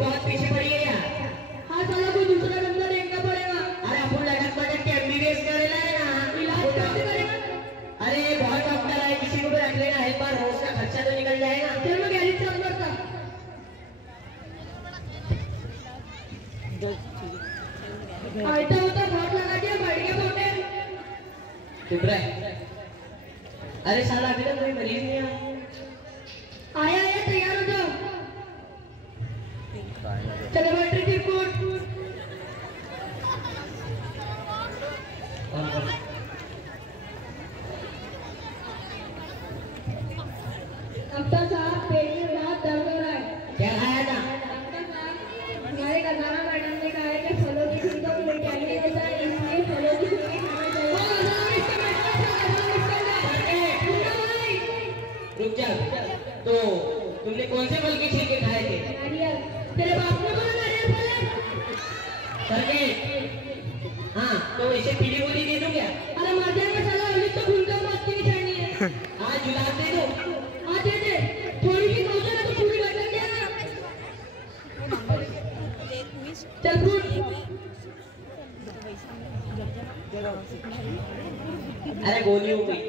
बहुत पीछे पड़ी है यार। हाँ साला कोई दूसरा बंदा देखना पड़ेगा। अरे अपन लटक पटक के MBBS करेला है ना, इलाज कैसे करेगा? अरे बहुत डॉक्टर है, किसी को भी रख लेना, एक बार रोज का खर्चा तो निकल जाएगा। चल मैं गैरेज साफ करता। आइटा होता बहुत लगा दिया, बढ़ गया बोटे। चुप रह। अरे साला अभी तक कोई मरीज नहीं आया आया तैयार हो जाओ। चलो बैटरी की रिपोर्ट। डॉक्टर साहब पेट में बहुत दर्द हो रहा है। क्या खाया था? डॉक्टर साहब हमारे गजाना मैडम ने कहा है कि फलों की छुरी का विटामिन होता है, इसलिए फलों की छुरी खाना चाहिए। रुक जा। तो तुमने कौन से फल के छिलके खाए थे? नारियल। तेरे बाप ने बोला नारियल फल है? करके हाँ, तो इसे पीली गोली दे दूं क्या? अरे मर जाएगा साला, अभी तो खून का मौत की निशानी है। हाँ जुलाब दे दो। हाँ दे दे, थोड़ी सी सोचो ना तो पूरी बदल जाएगा। चल फूट। अरे गोली हो गई।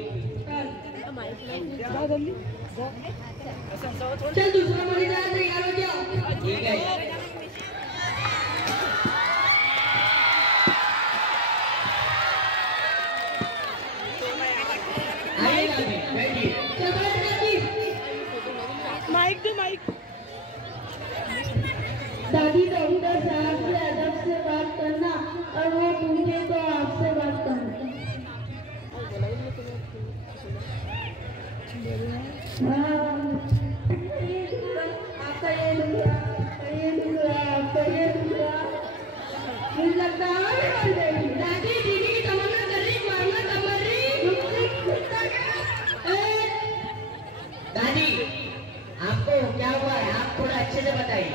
चल दूसरा मरीज आया, तैयार हो जाओ। ठीक है। आइए बैठिए। चल बैठ दादी। माइक दे माइक। दादी डॉक्टर साहब से अदब से बात करना और वो पूछे तो आपसे बात करना। आपका ये दूसरा, आपका ये दूसरा। मुझे लगता है दादी दीदी की तमन्ना कर रही, मारना कमर रही। दादी आपको क्या हुआ है? आप थोड़ा अच्छे से बताइए।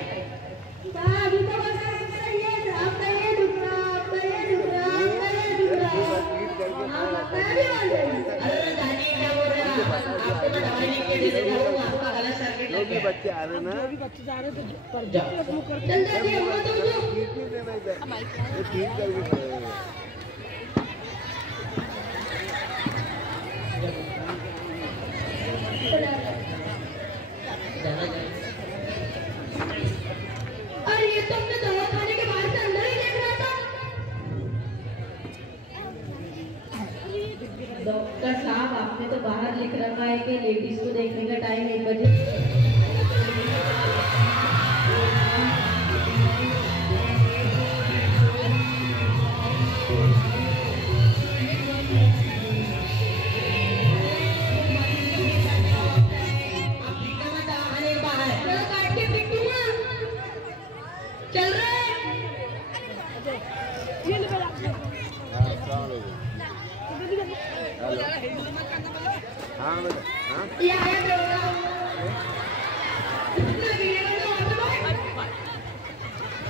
अभी तो बस आपका ये दूसरा, आपका ये दूसरा, आपका ये दूसरा। अरे दादी क्या बोल रहे हैं? आपको मैं दवाई लिख के दे देता हूँ, आपका गलत सर्किट लग गया। बच्चे आ रहे ना, जो भी बच्चे जा रहे थे जाओ। चल दादी हम तो जो ठीक नहीं देना इधर, ये ठीक करके पड़ेगा। और ये तो हमने दवा खाने के बाद से अंदर ही देख रहा था। डॉक्टर साहब आपने तो बाहर लिख रखा है कि लेडीज को देखने का टाइम 1 बजे। चल रहे हाँ बेटा, हाँ ये आया बेटा।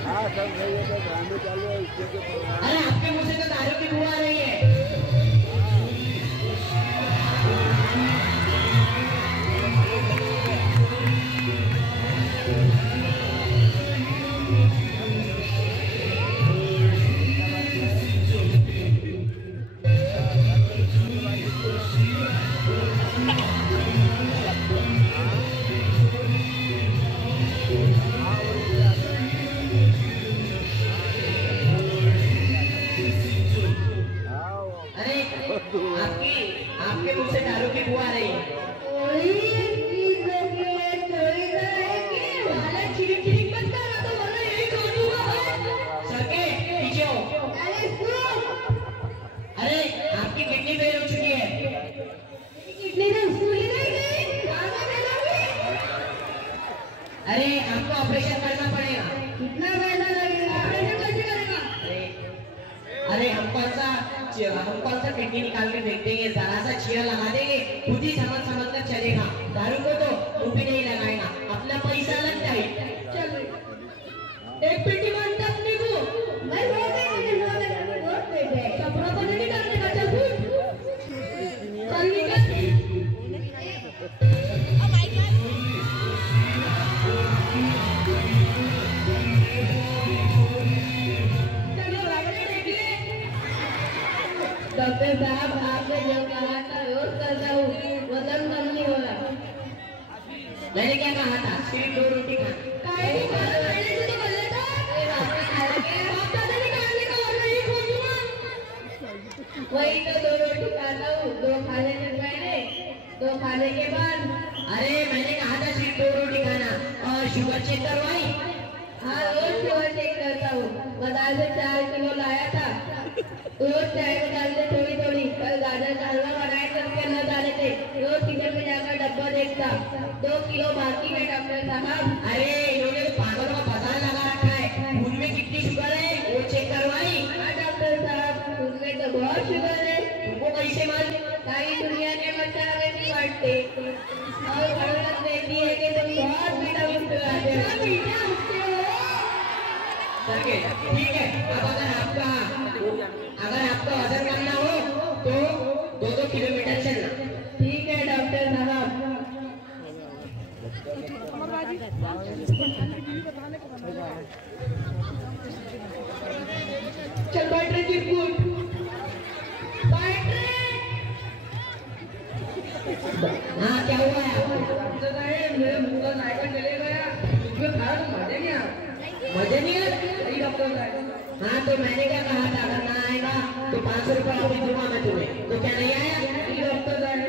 हाँ सब सही है, तो ड्रामे चालू है इसके के प्रोग्राम। अरे आपके मुंह से तो दारू की बू आ रही है। आपके मुंह से दारू की बू आ रही है। अरे आपकी किडनी फेल हो चुकी है। अरे आपको ऑपरेशन करना पड़ेगा। कितना पैसा लगेगा? ऑपरेशन कैसे करेगा? अरे हम कौन सा किडनी निकाल के फेंक देंगे, जरा सा चीरा लगा देंगे, खुद ही समझ कर चलेगा। दारू को तो वो भी नहीं लगाएगा, अपना पैसा लग जाए। चल एक पेटी मानता अपने को, मैं वोट दे दे, कपड़ा को नहीं करने का। चल फूट, चल निकल। साहब आपने जो कहा था रोज करता हूँ, वजन कम नहीं हो रहा। मैंने क्या कहा था? सिर्फ 2 रोटी खाना। काहे की बात पहले से तो कर लेता। आप दादा निकालने का और नहीं खोजूंगा। वही तो 2 रोटी खाता हूँ, 2 खाने से पहले, 2 खाने के बाद। अरे मैंने कहा था सिर्फ 2 रोटी खाना। और शुगर चेक करवाई? हाँ रोज शुगर चेक करता हूँ। बाजार से 4 किलो लाया था। रोज चाय में डालते थोड़ी थोड़ी। कल गाजर का हलवा बनाए करके न डाले थे। रोज किचन में जाकर डब्बा देखता। 2 किलो बाकी है डॉक्टर साहब। अरे इन्होंने तो पागलों का बाजार लगा रखा है। खून में कितनी शुगर है वो चेक करवाई? हाँ डॉक्टर साहब, उसमें तो बहुत शुगर है। तुमको कैसे मालूम? सारी दुनिया के मसाले नहीं बांटते और हड़क देती है कि तुम बहुत मीठा मुस्कुराते हो। करके ठीक है। अब अगर आपको वजन करना हो तो 2-2 किलोमीटर चलना। ठीक है डॉक्टर साहब। चल बैठ रहे चिरकुट, बैठ रहे। हाँ क्या हुआ है आपको? मेरे मुंह का नायका चले गया, उसमें खाया तो मजे नहीं आया। मजे नहीं आया? सही डॉक्टर साहब। हाँ तो मैंने क्या कहा था? अगर ना आएगा तो 500 रुपया और दूंगा मैं तुम्हें। तो क्या नहीं आया? सही डॉक्टर साहब।